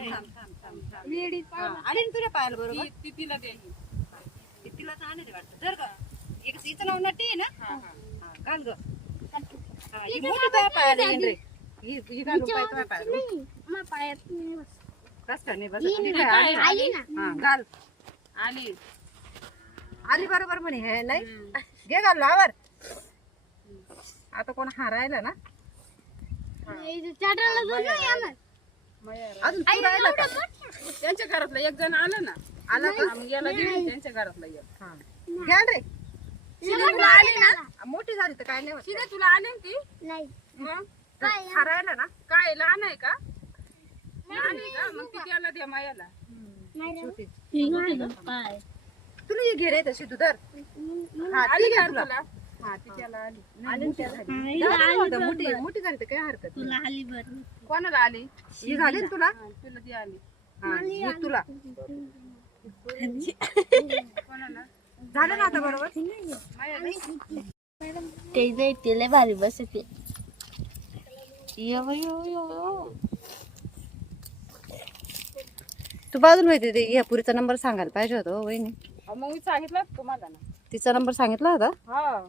आली ना तुझ्या पायाला बरोबर ती तिला दे तिला चालू दे वाटतं जर का एक तिचं नाव नटी आहे ना घाल ग ही मोठी तुझ्या पायाला येईन रे ही घालून पाय तुझ्या पायाला कस का नाही बस घाल आली आली बरोबर म्हणे हे नाही घे घाल लावर आता कोण हारायला ना अजून तू राहिला का त्यांच्या घरातला एक जण आला ना आला का मग याला गेली त्यांच्या घरातला एक घ्या रे तुला आली ना मोठी झाली तर काय नाही होत सीधा तुला आली ना ती मग हारायला ना काय लहान आहे का लहान आहे का मग ती त्याला द्या मायाला छोटी तुला ही घे रे तशी तू धर हा आली ती का घे तुला तुला हा ती त्याला आली मोठी मोठी झाली तर काय हरकत नाही. कोणाला आली ही झाली ना तुला तुला ती आली हा ही तुला कोणाला झालं ना आता बरोबर ते लय भारी बसते तू बाजूला माहिती ते या पुरीचा नंबर सांगायला पाहिजे होता वहिनी मग मी सांगितलं तुम्हाला ना तिचा नंबर सांगितला होता हा